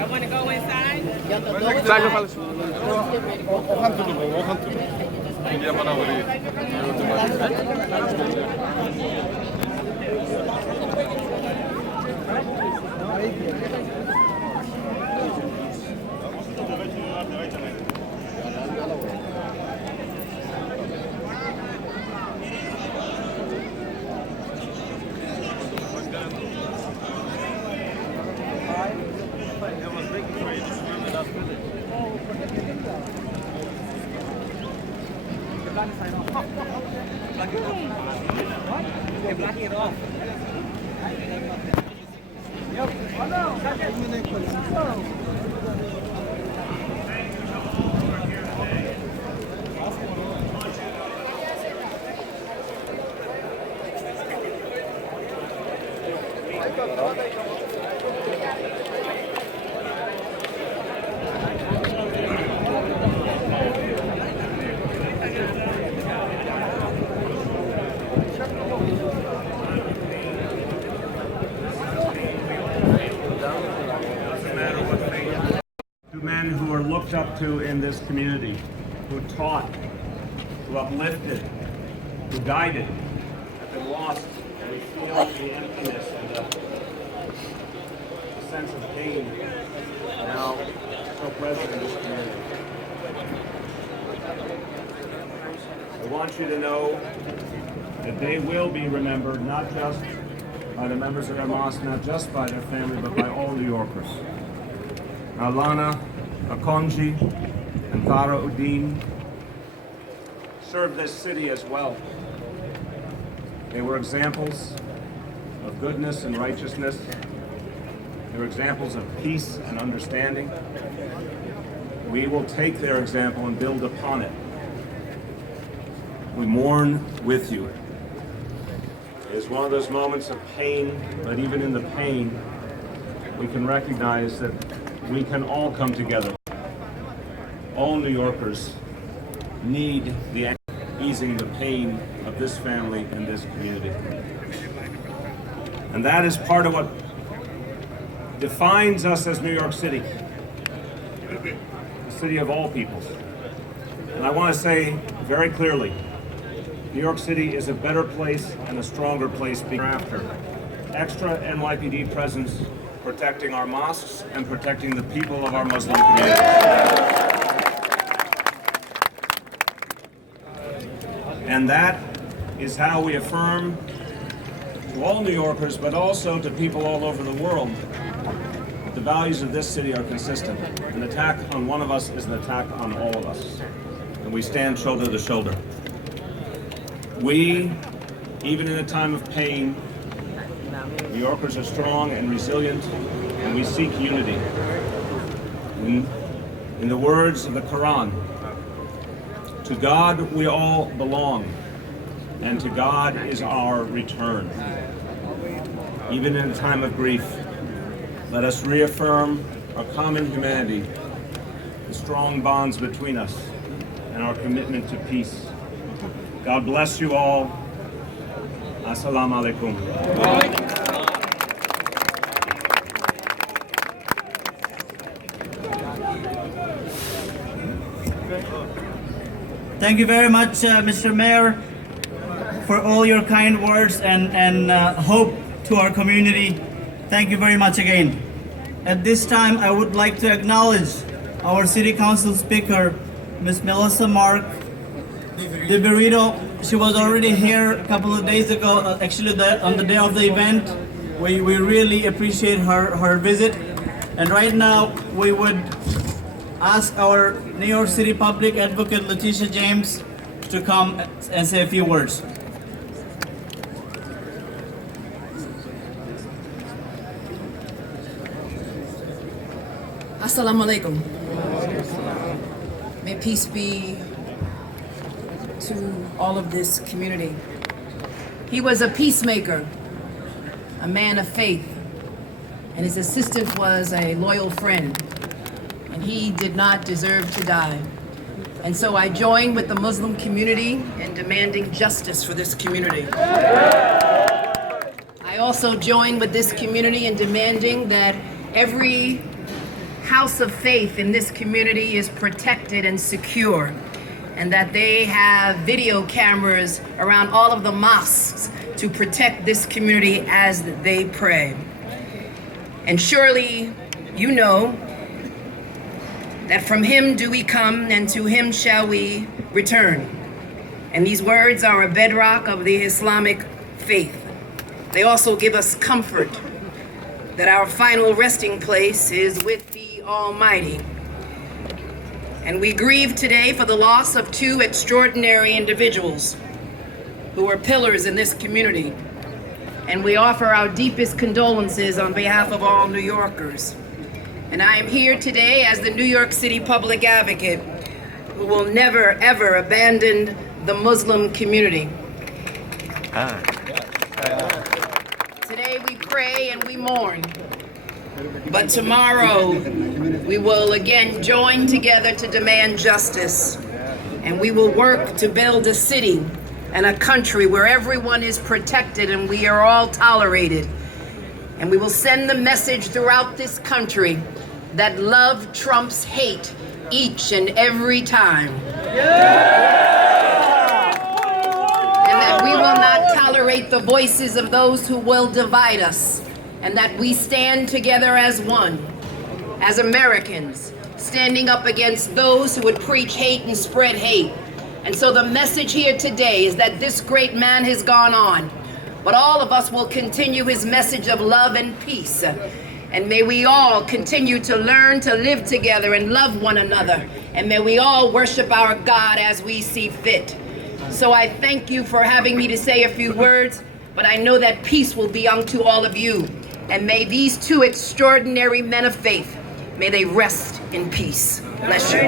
Y'all want to go inside? 자, 이거 빨리. 한투로. 이제 한번 우리. To men who are looked up to in this community, who taught, who uplifted, who guided, have been lost, and we feel the emptiness and the sense of pain now so present in this community. I want you to know that they will be remembered not just by the members of our mosque, not just by their family, but by all New Yorkers. Alana, Akonji, and Tara Udin served this city as well. They were examples of goodness and righteousness. They were examples of peace and understanding. We will take their example and build upon it. We mourn with you. It is one of those moments of pain, but even in the pain, we can recognize that we can all come together. All New Yorkers need the easing the pain of this family and this community. And that is part of what defines us as New York City, the city of all peoples. And I want to say very clearly, New York City is a better place and a stronger place after. Extra NYPD presence protecting our mosques and protecting the people of our Muslim community. And that is how we affirm to all New Yorkers, but also to people all over the world, that the values of this city are consistent. An attack on one of us is an attack on all of us. And we stand shoulder to shoulder. We, even in a time of pain, New Yorkers are strong and resilient, and we seek unity. In the words of the Quran, to God we all belong, and to God is our return. Even in a time of grief, let us reaffirm our common humanity, the strong bonds between us, and our commitment to peace. God bless you all. Assalamu alaikum. Thank you very much, Mr. Mayor, for all your kind words and hope to our community. Thank you very much again. At this time, I would like to acknowledge our City Council Speaker, Ms. Melissa Mark DiBerito. She was already here a couple of days ago, actually on the day of the event. We really appreciate her visit. And right now, we would ask our New York City Public Advocate Letitia James to come and say a few words. Assalamu alaikum. May peace be to all of this community. He was a peacemaker, a man of faith, and his assistant was a loyal friend, and he did not deserve to die. And so I join with the Muslim community in demanding justice for this community. I also join with this community in demanding that every house of faith in this community is protected and secure, and that they have video cameras around all of the mosques to protect this community as they pray. And surely you know that from him do we come and to him shall we return. And these words are a bedrock of the Islamic faith. They also give us comfort that our final resting place is with the Almighty. And we grieve today for the loss of two extraordinary individuals who were pillars in this community. And we offer our deepest condolences on behalf of all New Yorkers. And I am here today as the New York City Public Advocate who will never, ever abandon the Muslim community. Today we pray and we mourn. But tomorrow, we will again join together to demand justice. And we will work to build a city and a country where everyone is protected and we are all tolerated. And we will send the message throughout this country that love trumps hate each and every time. And that we will not tolerate the voices of those who will divide us. And that we stand together as one, as Americans, standing up against those who would preach hate and spread hate. And so the message here today is that this great man has gone on, but all of us will continue his message of love and peace. And may we all continue to learn to live together and love one another. And may we all worship our God as we see fit. So I thank you for having me to say a few words, but I know that peace will be unto all of you. And may these two extraordinary men of faith, may they rest in peace. Bless you.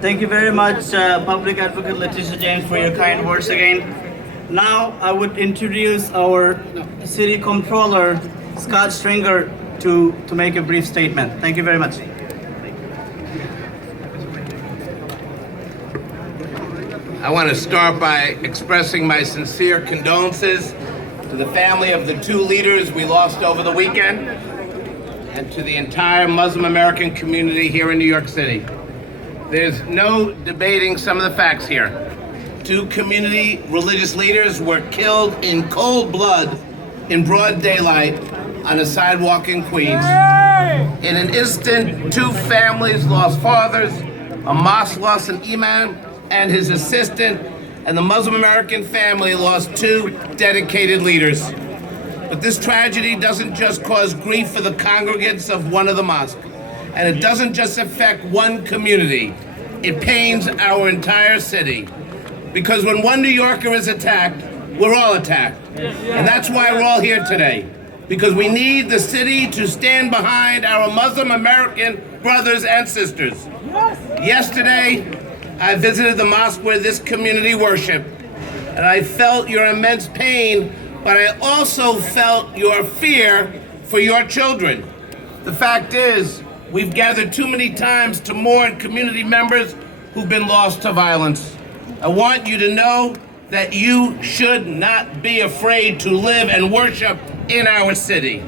Thank you very much, Public Advocate Letitia James, for your kind words again. Now, I would introduce our City Comptroller, Scott Stringer, to make a brief statement. Thank you very much. I want to start by expressing my sincere condolences to the family of the two leaders we lost over the weekend and to the entire Muslim American community here in New York City. There's no debating some of the facts here. Two community religious leaders were killed in cold blood in broad daylight on a sidewalk in Queens. In an instant, two families lost fathers, a mosque lost an imam and his assistant, and the Muslim American family lost two dedicated leaders. But this tragedy doesn't just cause grief for the congregants of one of the mosques, and it doesn't just affect one community. It pains our entire city. Because when one New Yorker is attacked, we're all attacked. And that's why we're all here today. Because we need the city to stand behind our Muslim American brothers and sisters. Yesterday, I visited the mosque where this community worshiped, and I felt your immense pain, but I also felt your fear for your children. The fact is, we've gathered too many times to mourn community members who've been lost to violence. I want you to know that you should not be afraid to live and worship in our city.